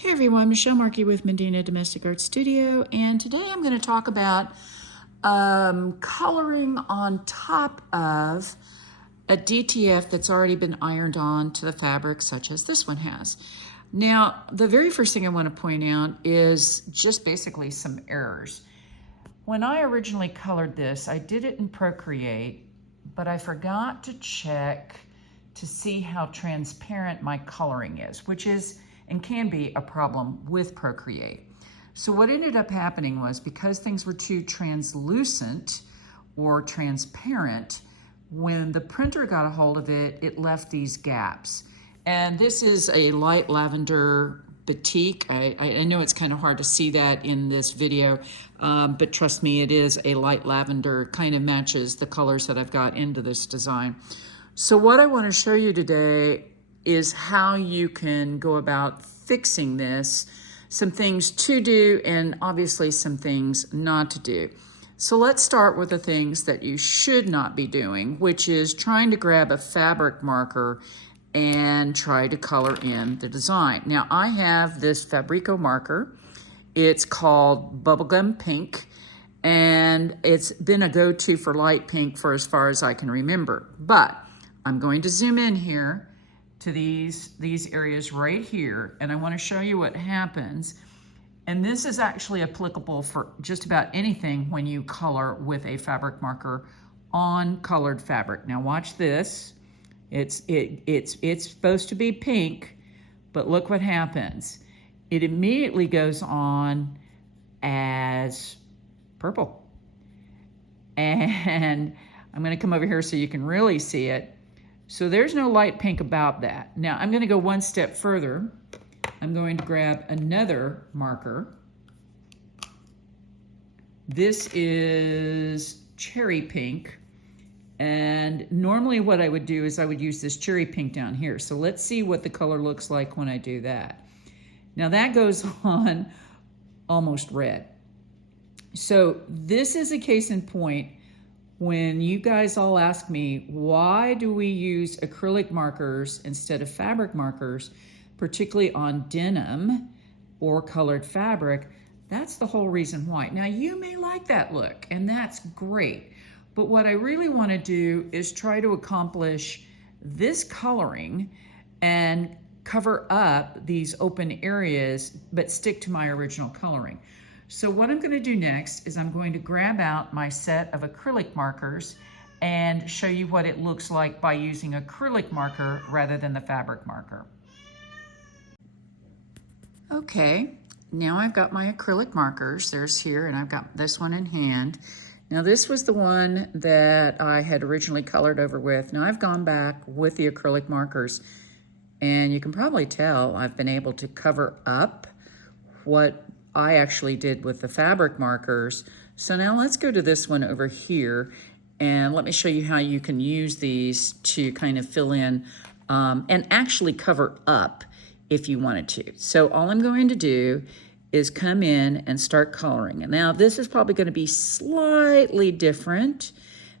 Hey everyone, Michelle Markey with Medina Domestic Art Studio, and today I'm going to talk about coloring on top of a DTF that's already been ironed on to the fabric, such as this one has. Now, the very first thing I want to point out is just basically some errors. When I originally colored this, I did it in Procreate, but I forgot to check to see how transparent my coloring is, which is and can be a problem with Procreate. So what ended up happening was, because things were too translucent or transparent, when the printer got a hold of it, it left these gaps. And this is a light lavender batik. I know it's kind of hard to see that in this video, but trust me, it is a light lavender, kind of matches the colors that I've got into this design. So what I want to show you today is how you can go about fixing this, some things to do and obviously some things not to do. So let's start with the things that you should not be doing, which is trying to grab a fabric marker and try to color in the design. Now I have this Fabrico marker. It's called Bubblegum Pink, and it's been a go-to for light pink for as far as I can remember. But I'm going to zoom in here to these areas right here, and I want to show you what happens. And this is actually applicable for just about anything when you color with a fabric marker on colored fabric. Now watch this. It's supposed to be pink, but look what happens. It immediately goes on as purple. And I'm going to come over here so you can really see it. So there's no light pink about that. Now I'm going to go one step further. I'm going to grab another marker. This is cherry pink. And normally what I would do is I would use this cherry pink down here. So let's see what the color looks like when I do that. Now that goes on almost red. So this is a case in point when you guys all ask me, why do we use acrylic markers instead of fabric markers, particularly on denim or colored fabric? That's the whole reason why. Now you may like that look, and that's great. But what I really want to do is try to accomplish this coloring and cover up these open areas, but stick to my original coloring. So what I'm going to do next is I'm going to grab out my set of acrylic markers and show you what it looks like by using acrylic marker rather than the fabric marker. Okay, now I've got my acrylic markers. There's here, and I've got this one in hand. Now this was the one that I had originally colored over with. Now I've gone back with the acrylic markers, and you can probably tell I've been able to cover up what I actually did with the fabric markers. So now let's go to this one over here, and let me show you how you can use these to kind of fill in and actually cover up if you wanted to. So all I'm going to do is come in and start coloring. And now this is probably going to be slightly different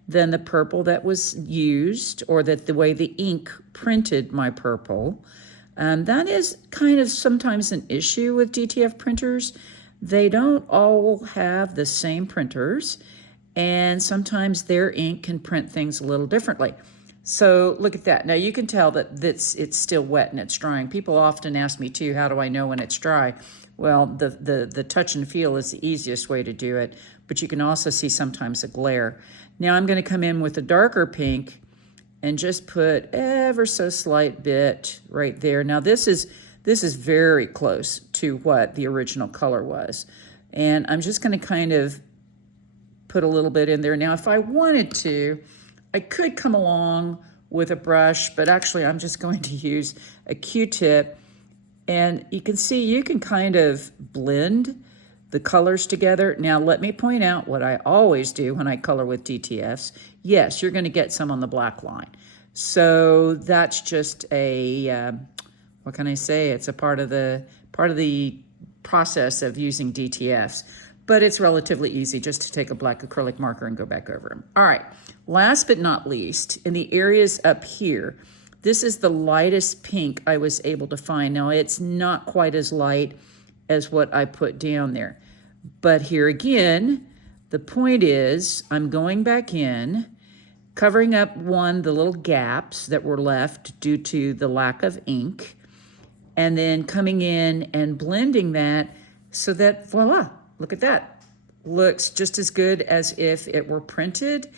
than the purple that was used, or that the way the ink printed my purple. That is kind of sometimes an issue with DTF printers. They don't all have the same printers, and sometimes their ink can print things a little differently. So look at that. Now you can tell that it's still wet and it's drying. People often ask me too, how do I know when it's dry? Well, the touch and feel is the easiest way to do it, but you can also see sometimes a glare. Now I'm going to come in with a darker pink and just put ever so slight bit right there. Now this is very close to what the original color was. And I'm just gonna kind of put a little bit in there. Now if I wanted to, I could come along with a brush, but actually I'm just going to use a Q-tip. And you can see, you can kind of blend the colors together. Now let me point out what I always do when I color with DTFs. Yes, you're going to get some on the black line. So that's just a, what can I say? It's a part of the process of using DTFs. But it's relatively easy just to take a black acrylic marker and go back over them. All right, last but not least, in the areas up here, This is the lightest pink I was able to find. Now, it's not quite as light as what I put down there. But here again, the point is I'm going back in, covering up the little gaps that were left due to the lack of ink, and then coming in and blending that so that, voila, look at that. Looks just as good as if it were printed,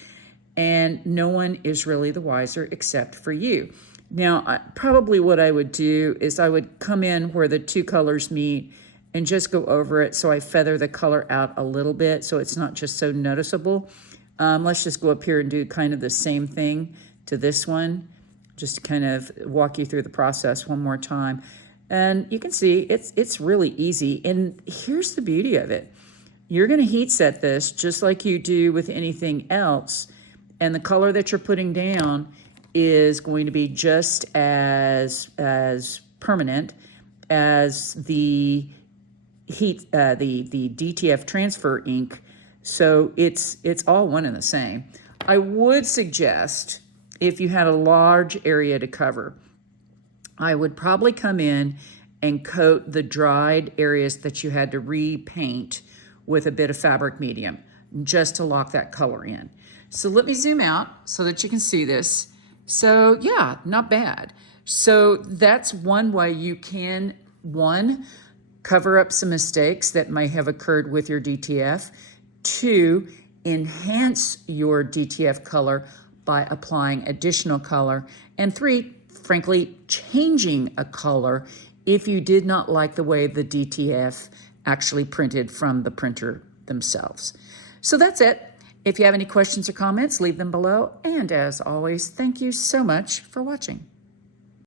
and no one is really the wiser except for you. Now, probably what I would do is I would come in where the two colors meet and just go over it so I feather the color out a little bit so it's not just so noticeable. Let's just go up here and do kind of the same thing to this one, just to kind of walk you through the process one more time. And you can see it's really easy. And here's the beauty of it. You're going to heat set this just like you do with anything else. And the color that you're putting down is going to be just as permanent as the the DTF transfer ink. So it's all one and the same. I would suggest if you had a large area to cover, I would probably come in and coat the dried areas that you had to repaint with a bit of fabric medium just to lock that color in. So let me zoom out so that you can see this. So yeah, not bad. So that's one way you can, one, cover up some mistakes that may have occurred with your DTF. Two, enhance your DTF color by applying additional color. And three, frankly, changing a color if you did not like the way the DTF actually printed from the printer themselves. So that's it. If you have any questions or comments, leave them below. And as always, thank you so much for watching.